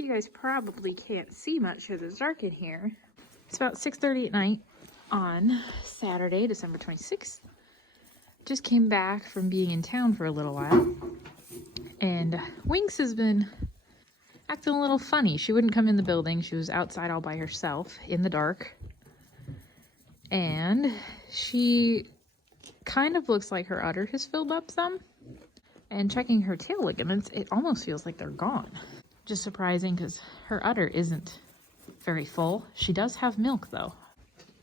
You guys probably can't see much because it's dark in here. It's about 6:30 at night on Saturday, December 26th. Just came back from being in town for a little while. And Winx has been acting a little funny. She wouldn't come in the building. She was outside all by herself in the dark. And she kind of looks like her udder has filled up some. And checking her tail ligaments, it almost feels like they're gone. Just surprising because her udder isn't very full. She does have milk though.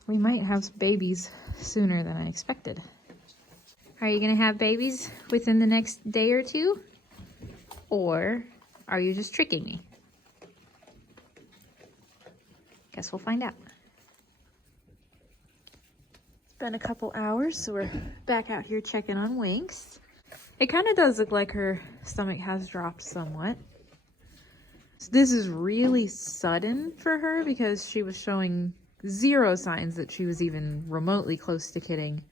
We might have babies sooner than I expected. Are you gonna have babies within the next day or two? Or are you just tricking me? Guess we'll find out. It's been a couple hours, so we're back out here checking on Winx. It kind of does look like her stomach has dropped somewhat. So this is really sudden for her because she was showing zero signs that she was even remotely close to kidding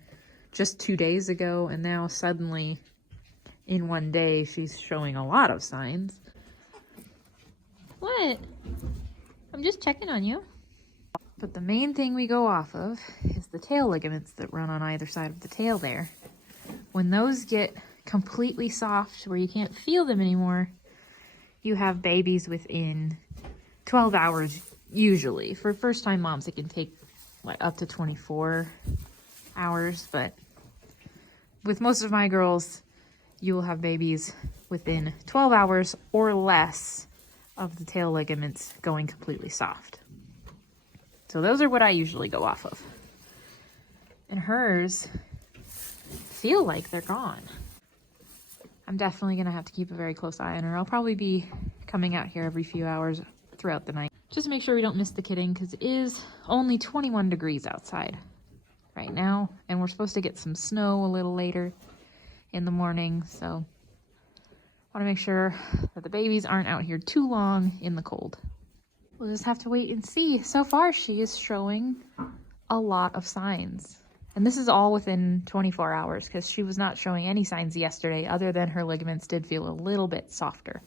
just 2 days ago, and now suddenly in one day she's showing a lot of signs. What? I'm just checking on you. But the main thing we go off of is the tail ligaments that run on either side of the tail there. When those get completely soft where you can't feel them anymore, you have babies within 12 hours usually. For first-time moms, it can take like up to 24 hours, but with most of my girls, you will have babies within 12 hours or less of the tail ligaments going completely soft. So those are what I usually go off of. And hers feel like they're gone. I'm definitely gonna have to keep a very close eye on her. I'll probably be coming out here every few hours throughout the night, just to make sure we don't miss the kidding, because it is only 21 degrees outside right now, and we're supposed to get some snow a little later in the morning, so I want to make sure that the babies aren't out here too long in the cold. We'll just have to wait and see. So far, she is showing a lot of signs. And this is all within 24 hours because she was not showing any signs yesterday other than her ligaments did feel a little bit softer.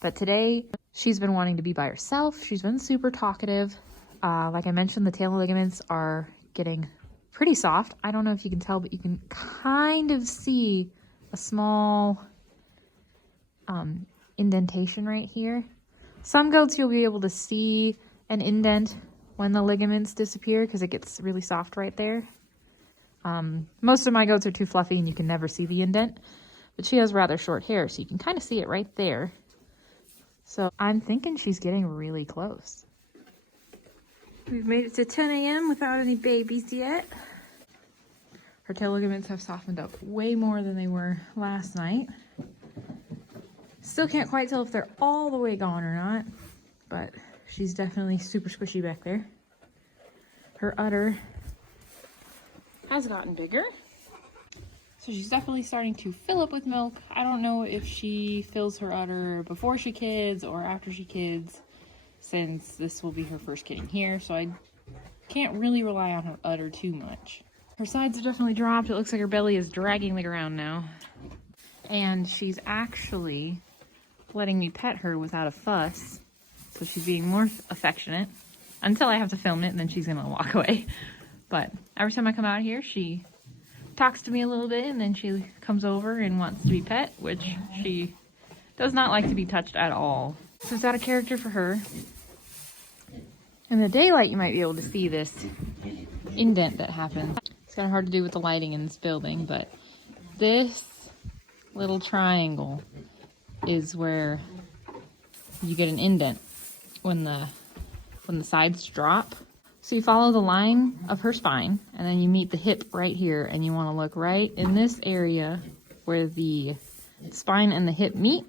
But today, she's been wanting to be by herself. She's been super talkative. Like I mentioned, the tail ligaments are getting pretty soft. I don't know if you can tell, but you can kind of see a small indentation right here. Some goats you'll be able to see an indent when the ligaments disappear because it gets really soft right there. Most of my goats are too fluffy and you can never see the indent, but she has rather short hair, so you can kind of see it right there. So I'm thinking she's getting really close. We've made it to 10 a.m. without any babies yet. Her tail ligaments have softened up way more than they were last night. Still can't quite tell if they're all the way gone or not, but she's definitely super squishy back there. Her udder has gotten bigger. So she's definitely starting to fill up with milk. I don't know if she fills her udder before she kids or after she kids, since this will be her first kidding here, so I can't really rely on her udder too much. Her sides have definitely dropped. It looks like her belly is dragging the ground now. And she's actually letting me pet her without a fuss. So she's being more affectionate until I have to film it, and then she's gonna walk away. But every time I come out here, she talks to me a little bit, and then she comes over and wants to be pet, which she does not like to be touched at all. So it's out of character for her. In the daylight, you might be able to see this indent that happened. It's kind of hard to do with the lighting in this building, but this little triangle is where you get an indent when the sides drop. So you follow the line of her spine, and then you meet the hip right here, and you want to look right in this area where the spine and the hip meet.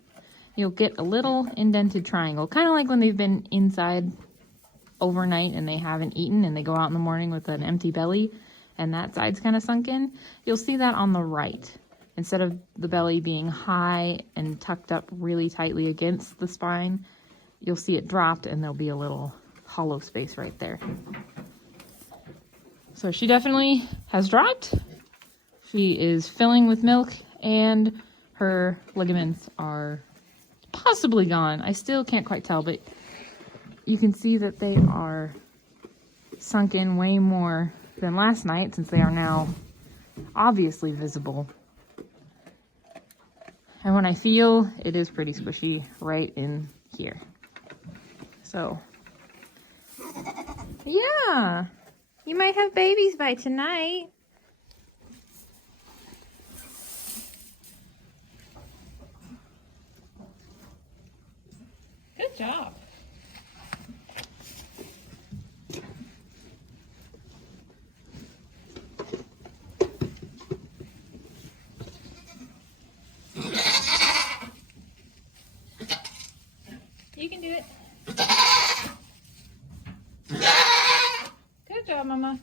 You'll get a little indented triangle, kind of like when they've been inside overnight and they haven't eaten and they go out in the morning with an empty belly and that side's kind of sunk in. You'll see that on the right. Instead of the belly being high and tucked up really tightly against the spine, you'll see it dropped and there'll be a little hollow space right there. So she definitely has dropped. She is filling with milk and her ligaments are possibly gone. I still can't quite tell, but you can see that they are sunk in way more than last night, since they are now obviously visible. And when I feel, it is pretty squishy right in here. So, yeah, you might have babies by tonight. Good job. You can do it. Good job, Mama.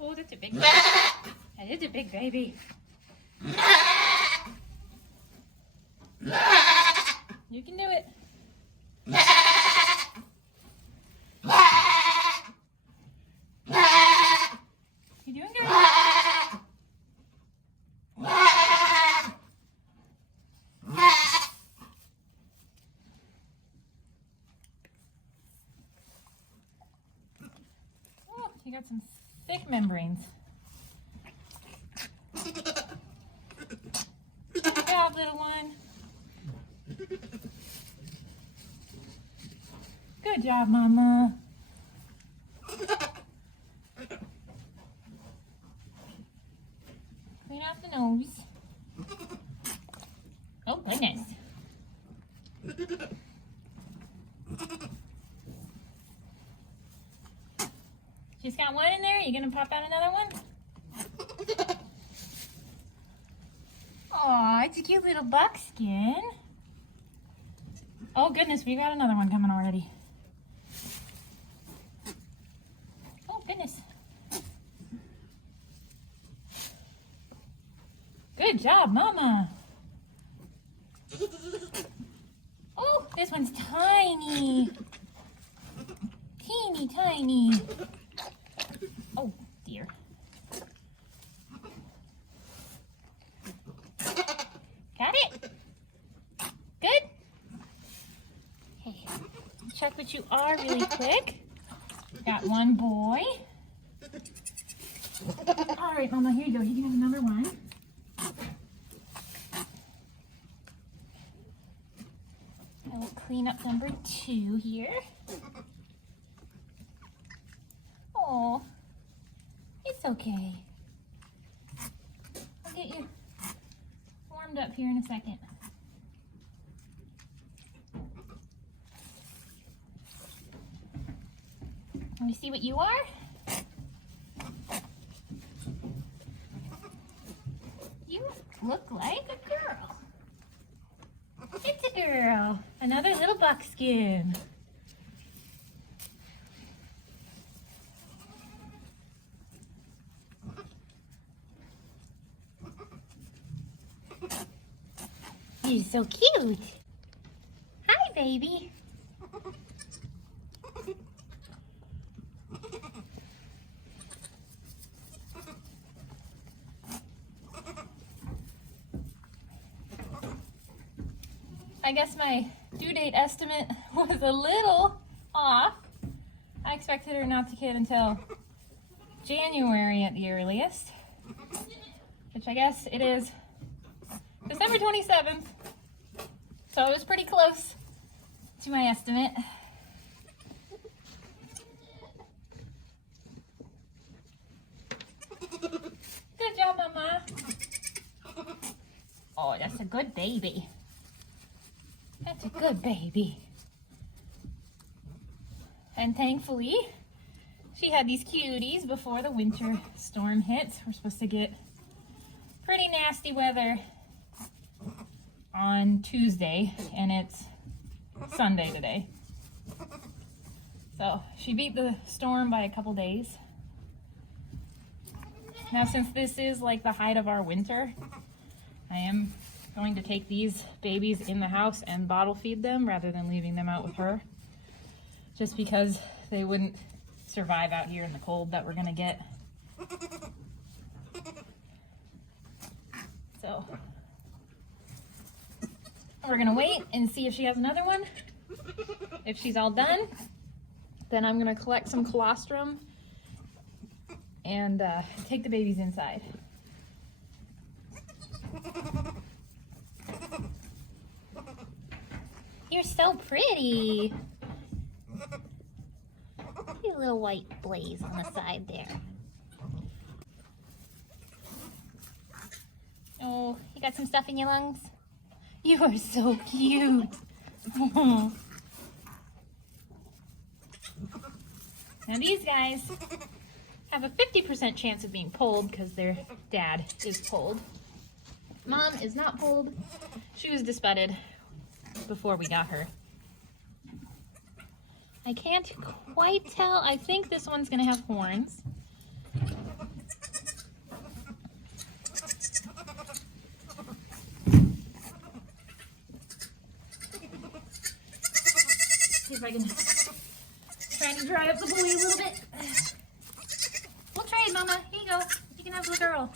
Oh, that's a big baby. That is a big baby. You can do it. You're doing good. Oh, you got some thick membranes. Good job, little one. Good job, Mama. Clean off the nose. Oh, goodness. She's got one in there. You gonna pop out another one? Aw, it's a cute little buckskin. Oh, goodness, we got another one coming already. Oh, goodness. Good job, Mama. Oh, this one's tiny. Teeny tiny. Oh, dear. Got it? Good? Okay, check what you are really quick. Got one boy. All right, Mama, here you go. You can have another one. I will clean up number 2 here. Oh, it's okay. I'll get you warmed up here in a second. Let me see what you are. You look like a girl. It's a girl. Another little buckskin. You're so cute. Hi, baby. I guess my due date estimate was a little off. I expected her not to kid until January at the earliest, which I guess it is December 27th. So it was pretty close to my estimate. Good job, Mama. Oh, that's a good baby. That's a good baby. And thankfully, she had these cuties before the winter storm hit. We're supposed to get pretty nasty weather on Tuesday, and it's Sunday today. So she beat the storm by a couple days. Now, since this is like the height of our winter, I am going to take these babies in the house and bottle feed them rather than leaving them out with her, just because they wouldn't survive out here in the cold that we're gonna get. So we're gonna wait and see if she has another one. If she's all done, then I'm gonna collect some colostrum and take the babies inside. You're so pretty. Your little white blaze on the side there. Oh, you got some stuff in your lungs? You are so cute. Now these guys have a 50% chance of being polled because their dad is polled. Mom is not polled. She was disputed before we got her. I can't quite tell. I think this one's gonna have horns. See if I can try to dry up the boy a little bit. We'll trade, Mama. Here you go. You can have the girl.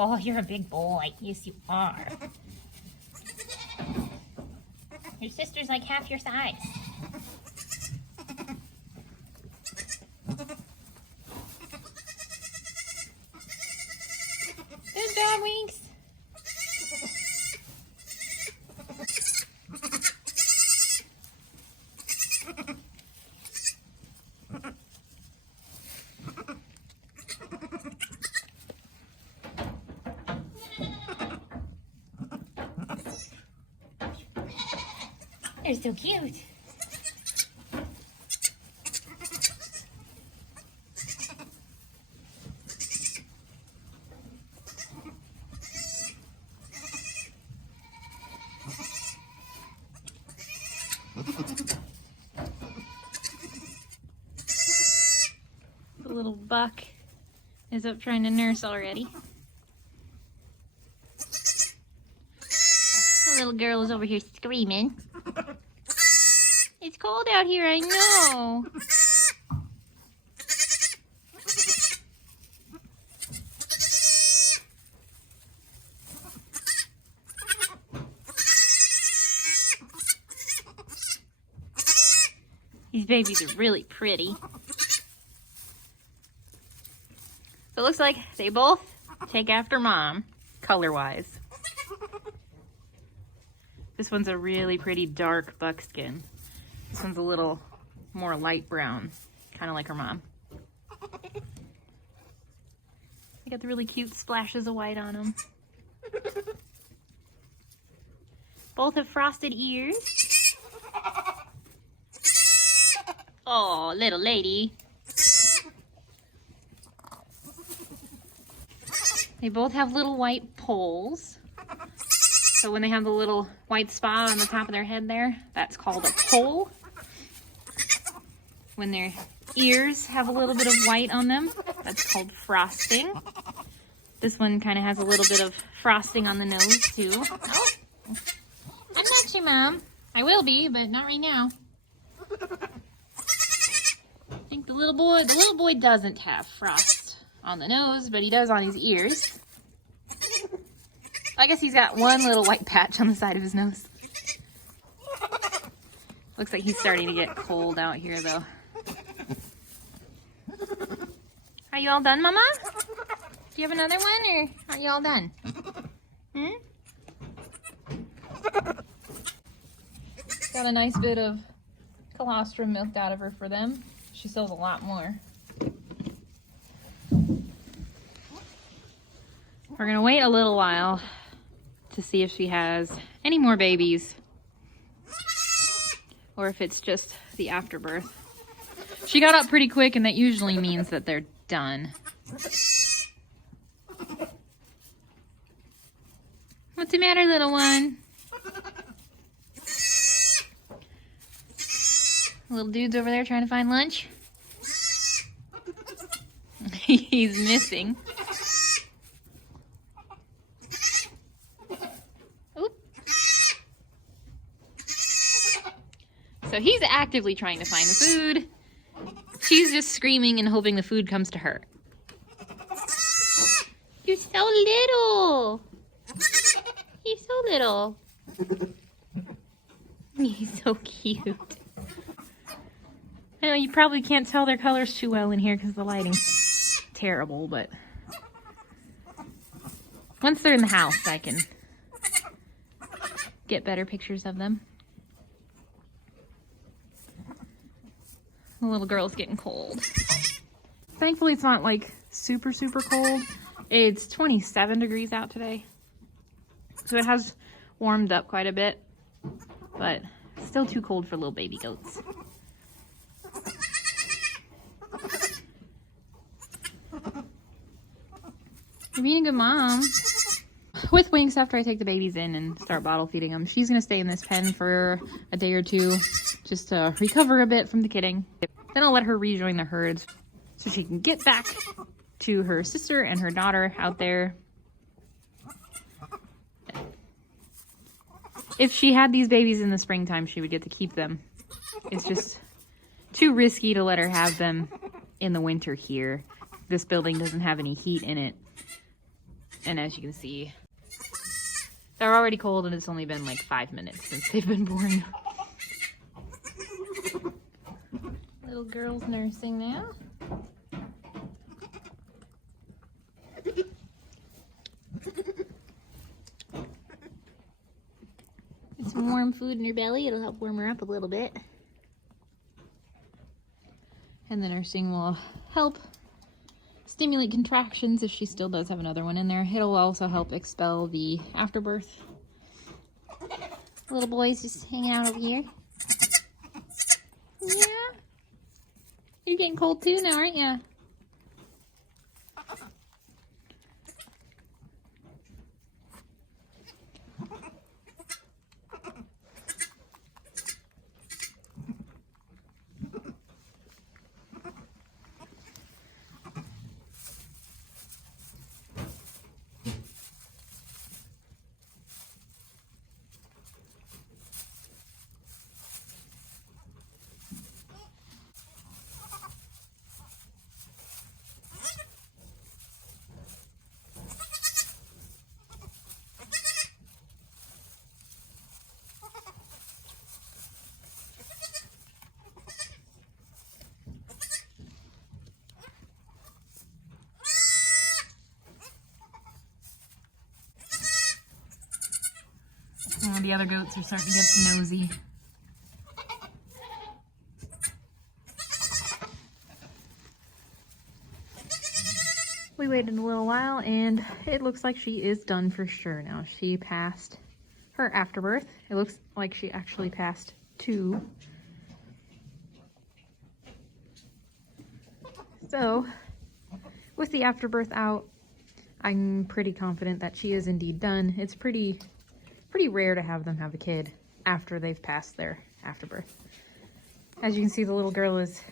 Oh, you're a big boy. Yes, you are. Your sister's like half your size. Good job, Winx. They're so cute. The little buck is up trying to nurse already. The little girl is over here screaming. It's cold out here, I know. These babies are really pretty. So it looks like they both take after Mom, color-wise. This one's a really pretty dark buckskin. This one's a little more light brown, kind of like her mom. They got the really cute splashes of white on them. Both have frosted ears. Oh, little lady. They both have little white poles. So when they have the little white spot on the top of their head there, that's called a pole. When their ears have a little bit of white on them, that's called frosting. This one kind of has a little bit of frosting on the nose too. Oh, I'm not your mom. I will be, but not right now. I think the little boy doesn't have frost on the nose, but he does on his ears. I guess he's got one little white patch on the side of his nose. Looks like he's starting to get cold out here though. Are you all done, Mama? Do you have another one, or are you all done? Got a nice bit of colostrum milked out of her for them. She sells a lot more. We're gonna wait a little while to see if she has any more babies, or if it's just the afterbirth. She got up pretty quick, and that usually means that they're done. What's the matter, little one? Little dude's over there trying to find lunch. He's missing. Oop. So he's actively trying to find the food. She's just screaming and hoping the food comes to her. You're so little. He's so little. He's so cute. I know you probably can't tell their colors too well in here because the lighting's terrible, but once they're in the house, I can get better pictures of them. The little girl's getting cold. Thankfully, it's not like super, super cold. It's 27 degrees out today. So it has warmed up quite a bit, but still too cold for little baby goats. You're being a good mom. With Winx, after I take the babies in and start bottle feeding them, she's going to stay in this pen for a day or two just to recover a bit from the kidding. Then I'll let her rejoin the herds so she can get back to her sister and her daughter out there. If she had these babies in the springtime, she would get to keep them. It's just too risky to let her have them in the winter here. This building doesn't have any heat in it. And as you can see, they're already cold and it's only been like 5 minutes since they've been born. Little girl's nursing now. Get some warm food in her belly. It'll help warm her up a little bit. And the nursing will help stimulate contractions if she still does have another one in there. It'll also help expel the afterbirth. Little boy's just hanging out over here. Yeah. You're getting cold too now, aren't you? Oh, the other goats are starting to get nosy. We waited a little while and it looks like she is done for sure now. She passed her afterbirth. It looks like she actually passed 2. So, with the afterbirth out, I'm pretty confident that she is indeed done. It's pretty rare to have them have a kid after they've passed their afterbirth. As you can see, the little girl is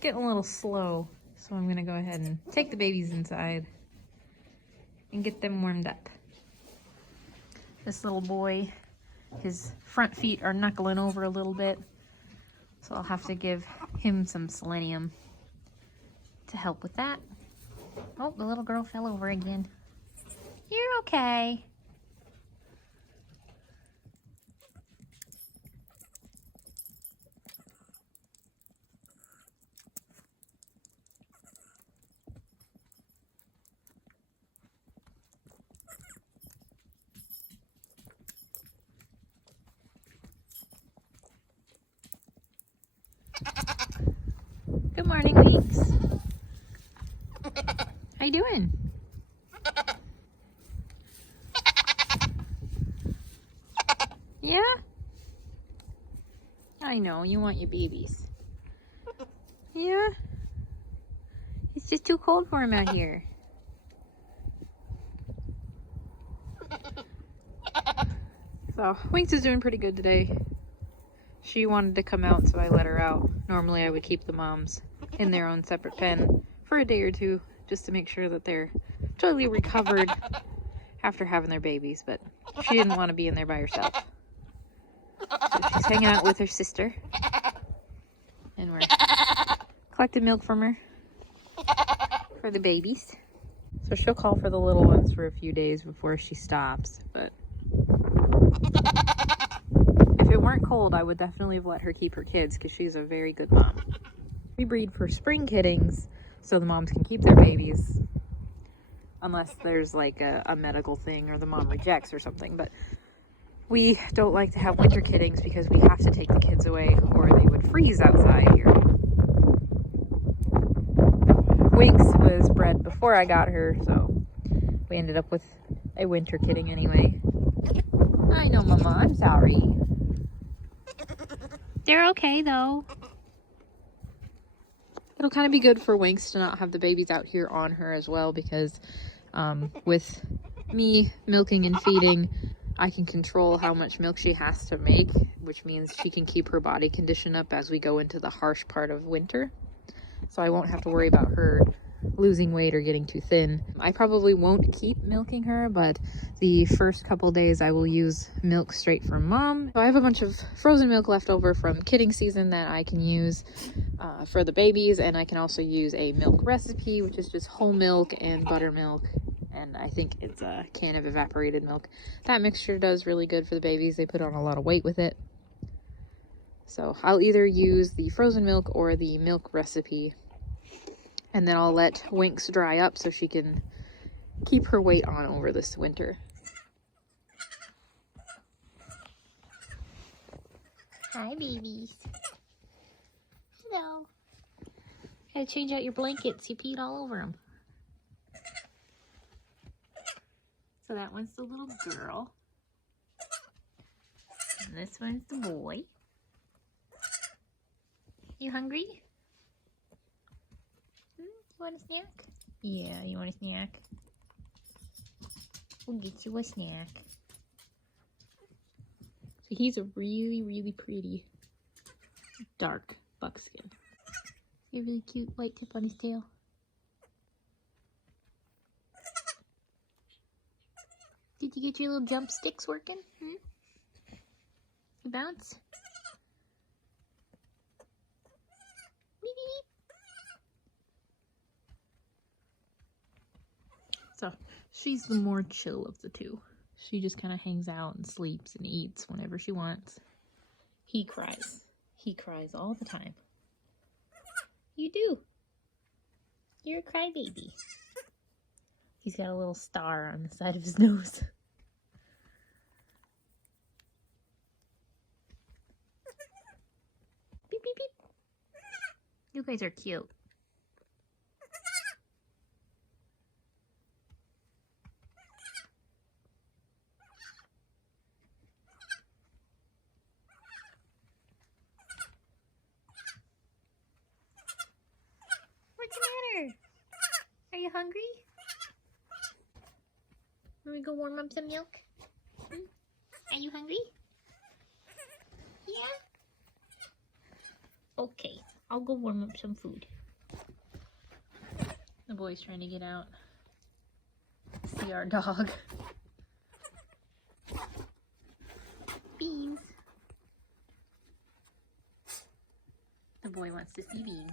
getting a little slow, so I'm gonna go ahead and take the babies inside and get them warmed up. This little boy, his front feet are knuckling over a little bit, so I'll have to give him some selenium to help with that. Oh, the little girl fell over again. You're okay. Good morning, Winx. How you doing? Yeah? I know, you want your babies. Yeah? It's just too cold for him out here. So, Winx is doing pretty good today. She wanted to come out, so I let her out. Normally I would keep the moms in their own separate pen for a day or two, just to make sure that they're totally recovered after having their babies, but she didn't want to be in there by herself. So she's hanging out with her sister. And we're collecting milk from her for the babies. So she'll call for the little ones for a few days before she stops, but if it weren't cold, I would definitely have let her keep her kids because she's a very good mom. We breed for spring kiddings so the moms can keep their babies unless there's like a medical thing or the mom rejects or something, but we don't like to have winter kiddings because we have to take the kids away or they would freeze outside here. Winx was bred before I got her, so we ended up with a winter kidding anyway. I know, Mama, I'm sorry. They're okay, though. It'll kind of be good for Winx to not have the babies out here on her as well because with me milking and feeding, I can control how much milk she has to make, which means she can keep her body condition up as we go into the harsh part of winter. So I won't have to worry about her losing weight or getting too thin. I probably won't keep milking her, but the first couple days I will use milk straight from mom. So I have a bunch of frozen milk left over from kidding season that I can use for the babies, and I can also use a milk recipe, which is just whole milk and buttermilk, and I think it's a can of evaporated milk. That mixture does really good for the babies. They put on a lot of weight with it. So I'll either use the frozen milk or the milk recipe, and then I'll let Winx dry up so she can keep her weight on over this winter. Hi, babies. Hello. Gotta change out your blankets. You peed all over them. So that one's the little girl. And this one's the boy. You hungry? You want a snack? Yeah, you want a snack? We'll get you a snack. So he's a really, really pretty dark buckskin. A really cute white tip on his tail. Did you get your little jump sticks working? You bounce? Beep, beep. So she's the more chill of the two. She just kind of hangs out and sleeps and eats whenever she wants. He cries. He cries all the time. You do. You're a crybaby. He's got a little star on the side of his nose. Beep, beep, beep. You guys are cute. What's the matter? Are you hungry? Want me to go warm up some milk? Are you hungry? Yeah? Okay, I'll go warm up some food. The boy's trying to get out. See our dog. Beans. The boy wants to see Beans.